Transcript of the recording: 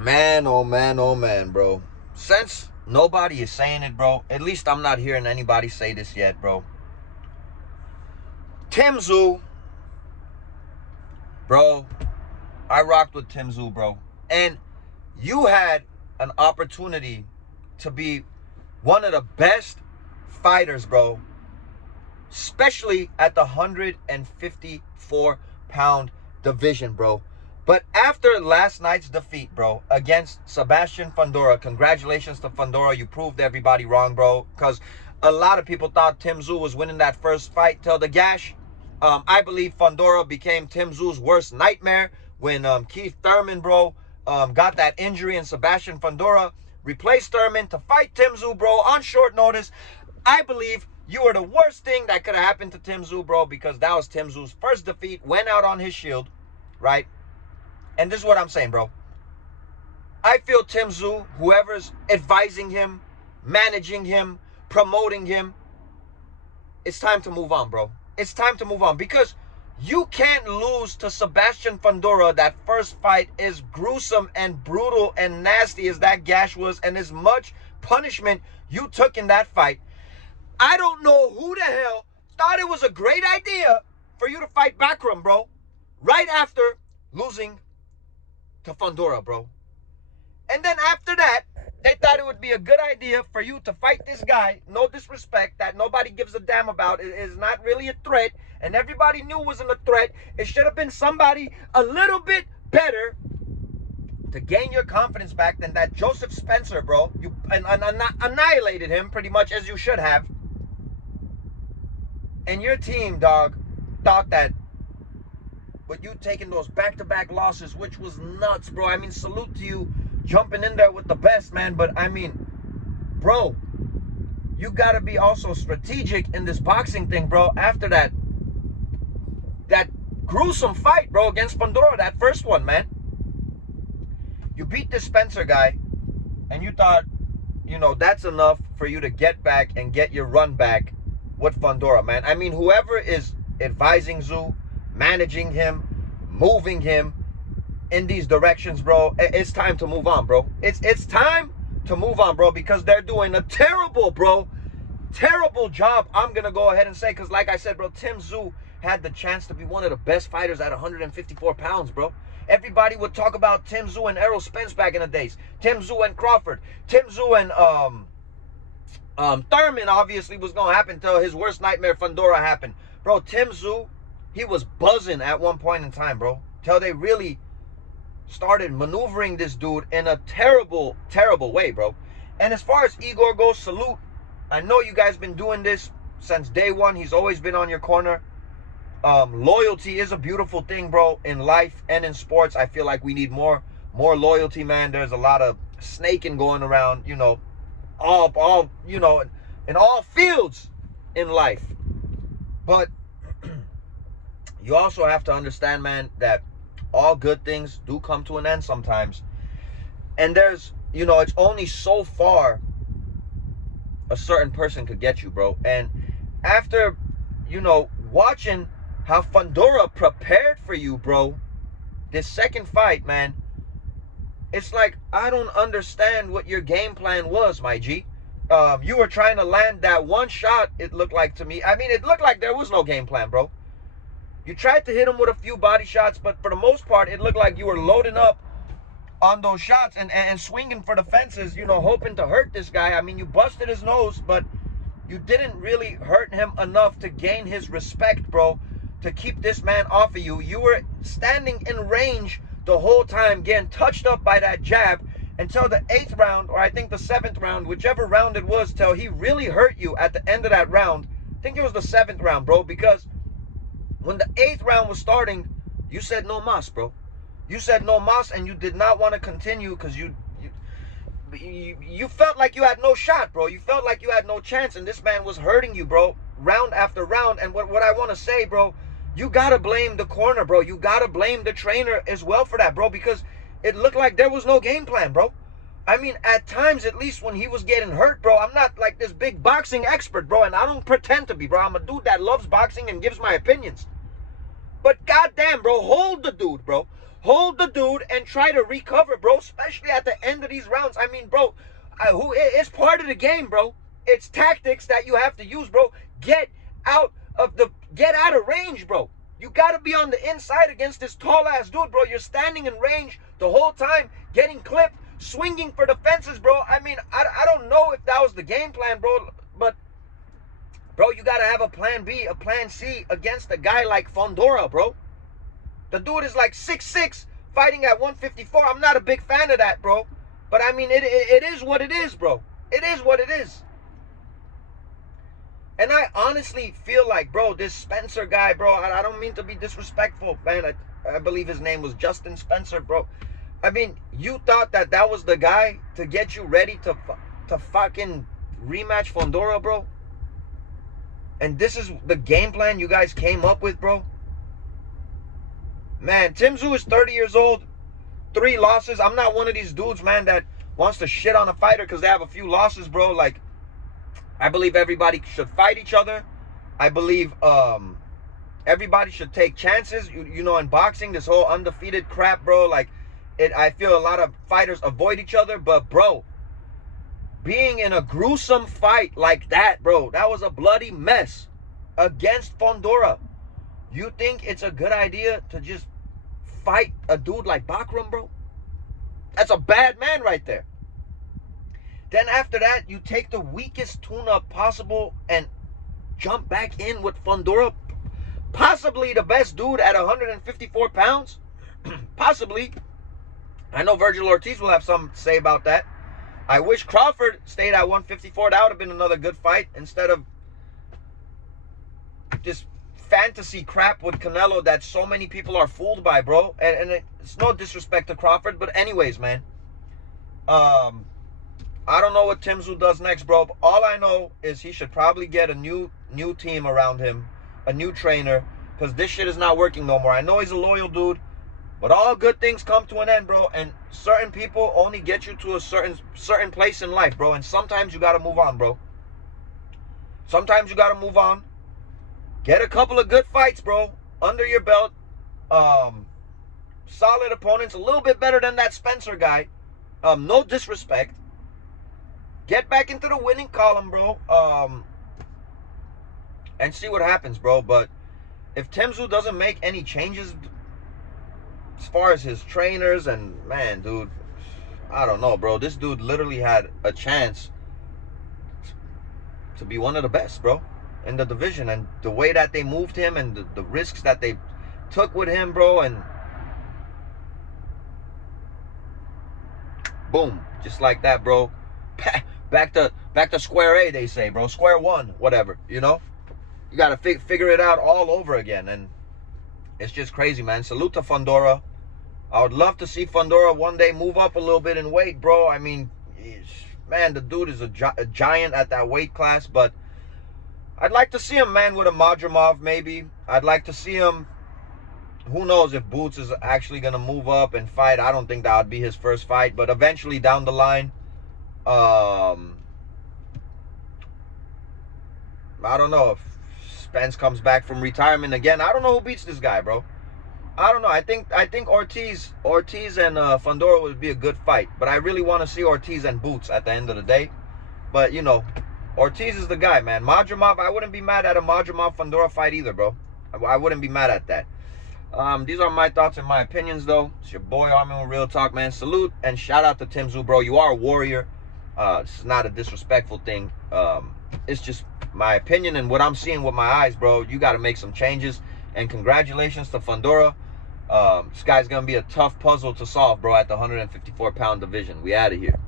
Man, oh man, oh man, bro. Since nobody is saying it, bro, at least I'm not hearing anybody say this yet, bro. Tszyu, bro, I rocked with Tszyu, bro. And you had an opportunity to be one of the best fighters, bro. Especially at the 154-pound division, bro. But after last night's defeat, bro, against Sebastian Fundora, congratulations to Fundora. You proved everybody wrong, bro. Because a lot of people thought Tszyu was winning that first fight till the gash. I believe Fundora became Tszyu's worst nightmare when Keith Thurman, bro, got that injury and Sebastian Fundora replaced Thurman to fight Tszyu, bro, on short notice. I believe you were the worst thing that could have happened to Tszyu, bro, because that was Tszyu's first defeat, went out on his shield, right? And this is what I'm saying, bro. I feel Tszyu, whoever's advising him, managing him, promoting him, it's time to move on, bro. It's time to move on because you can't lose to Sebastian Fundora. That first fight, as gruesome and brutal and nasty as that gash was, and as much punishment you took in that fight. I don't know who the hell thought it was a great idea for you to fight Bakram, bro, right after losing to Fundora, bro. And then after that, they thought it would be a good idea for you to fight this guy, no disrespect, that nobody gives a damn about. It is not really a threat, and everybody knew wasn't a threat. It should have been somebody a little bit better to gain your confidence back than that Joseph Spencer, bro. You annihilated him pretty much, as you should have. And your team, dog, thought that with you taking those back-to-back losses, which was nuts, bro. I mean, salute to you jumping in there with the best, man. But, I mean, bro, you got to be also strategic in this boxing thing, bro. After that gruesome fight, bro, against Fundora, that first one, man. You beat this Spencer guy, and you thought, you know, that's enough for you to get back and get your run back with Fundora, man. I mean, whoever is advising Tszyu, managing him, moving him in these directions, bro, it's time to move on, bro. It's time to move on, bro, because they're doing a terrible job, I'm going to go ahead and say, because like I said, bro, Tszyu had the chance to be one of the best fighters at 154 pounds, bro. Everybody would talk about Tszyu and Errol Spence back in the days. Tszyu and Crawford. Tszyu and Thurman obviously was going to happen until his worst nightmare, Fundora, happened. Bro, Tszyu, he was buzzing at one point in time, bro. Till they really started maneuvering this dude in a terrible, terrible way, bro. And as far as Igor goes, salute. I know you guys been doing this since day one. He's always been on your corner. Loyalty is a beautiful thing, bro, in life and in sports. I feel like we need more loyalty, man. There's a lot of snaking going around, you know, all you know, in all fields in life. But you also have to understand, man, that all good things do come to an end sometimes. And there's, you know, it's only so far a certain person could get you, bro. And after, you know, watching how Fundora prepared for you, bro, this second fight, man, it's like, I don't understand what your game plan was, my G. You were trying to land that one shot, it looked like to me. I mean, it looked like there was no game plan, bro. You tried to hit him with a few body shots, but for the most part, it looked like you were loading up on those shots and swinging for the fences, you know, hoping to hurt this guy. I mean, you busted his nose, but you didn't really hurt him enough to gain his respect, bro, to keep this man off of you. You were standing in range the whole time, getting touched up by that jab until the 8th round, or I think the 7th round, whichever round it was, till he really hurt you at the end of that round. I think it was the 7th round, bro, because when the 8th round was starting, you said no mas, bro. You said no mas, and you did not want to continue because you felt like you had no shot, bro. You felt like you had no chance, and this man was hurting you, bro, round after round. And what I want to say, bro, you got to blame the corner, bro. You got to blame the trainer as well for that, bro, because it looked like there was no game plan, bro. I mean, at times, at least when he was getting hurt, bro, I'm not like this big boxing expert, bro, and I don't pretend to be, bro. I'm a dude that loves boxing and gives my opinions. But goddamn, bro, hold the dude, bro. hold the dude and try to recover, bro, especially at the end of these rounds. I mean, bro, it's part of the game, bro. It's tactics that you have to use, bro. Get out of range, bro. You got to be on the inside against this tall-ass dude, bro. You're standing in range the whole time, getting clipped, swinging for the fences, bro. I mean, I don't know if that was the game plan, bro, but, bro, you got to have a plan B, a plan C against a guy like Fundora, bro. The dude is like 6'6", fighting at 154. I'm not a big fan of that, bro. But, I mean, it is what it is, bro. It is what it is. And I honestly feel like, bro, this Spencer guy, bro, I don't mean to be disrespectful, man. I believe his name was Justin Spencer, bro. I mean, you thought that was the guy to get you ready to fucking rematch Fundora, bro? And this is the game plan you guys came up with, bro? Man, Tszyu is 30 years old, 3 losses. I'm not one of these dudes, man, that wants to shit on a fighter because they have a few losses, bro. Like, I believe everybody should fight each other. I believe everybody should take chances. You know, in boxing, this whole undefeated crap, bro, like, I feel a lot of fighters avoid each other. But, bro, being in a gruesome fight like that, bro, that was a bloody mess against Fundora. You think it's a good idea to just fight a dude like Bakram, bro? That's a bad man right there. Then after that, you take the weakest tune-up possible and jump back in with Fundora. Possibly the best dude at 154 pounds. Possibly. I know Virgil Ortiz will have something to say about that. I wish Crawford stayed at 154. That would have been another good fight instead of just fantasy crap with Canelo that so many people are fooled by, bro. And it's no disrespect to Crawford, but anyways, man. I don't know what Tszyu does next, bro. But all I know is he should probably get a new team around him, a new trainer, because this shit is not working no more. I know he's a loyal dude, but all good things come to an end, bro. And certain people only get you to a certain place in life, bro. And sometimes you gotta move on, bro. Sometimes you gotta move on. Get a couple of good fights, bro, under your belt. Solid opponents, a little bit better than that Spencer guy. No disrespect. Get back into the winning column, bro. And see what happens, bro. But if Tszyu doesn't make any changes as far as his trainers, and man, dude, I don't know, bro. This dude literally had a chance to be one of the best, bro, in the division. And the way that they moved him and the risks that they took with him, bro, and boom, just like that, bro. Back to square A, they say, bro. Square one, whatever, you know? You got to figure it out all over again. And it's just crazy, man. Salute to Fundora. I would love to see Fundora one day move up a little bit in weight, bro. I mean, man, the dude is a giant at that weight class. But I'd like to see him, man, with a Madrimov, maybe. I'd like to see him. Who knows if Boots is actually going to move up and fight. I don't think that would be his first fight. But eventually down the line, I don't know if Spence comes back from retirement again. I don't know who beats this guy, bro. I don't know. I think Ortiz and Fundora would be a good fight. But I really want to see Ortiz and Boots at the end of the day. But, you know, Ortiz is the guy, man. Madrimov, I wouldn't be mad at a Madrimov-Fundora fight either, bro. I wouldn't be mad at that. These are my thoughts and my opinions, though. It's your boy Armin with Real Talk, man. Salute and shout out to Tszyu, bro. You are a warrior. This is not a disrespectful thing. It's just my opinion and what I'm seeing with my eyes, bro. You got to make some changes. And congratulations to Fundora. This guy's going to be a tough puzzle to solve, bro, at the 154-pound division. We out of here.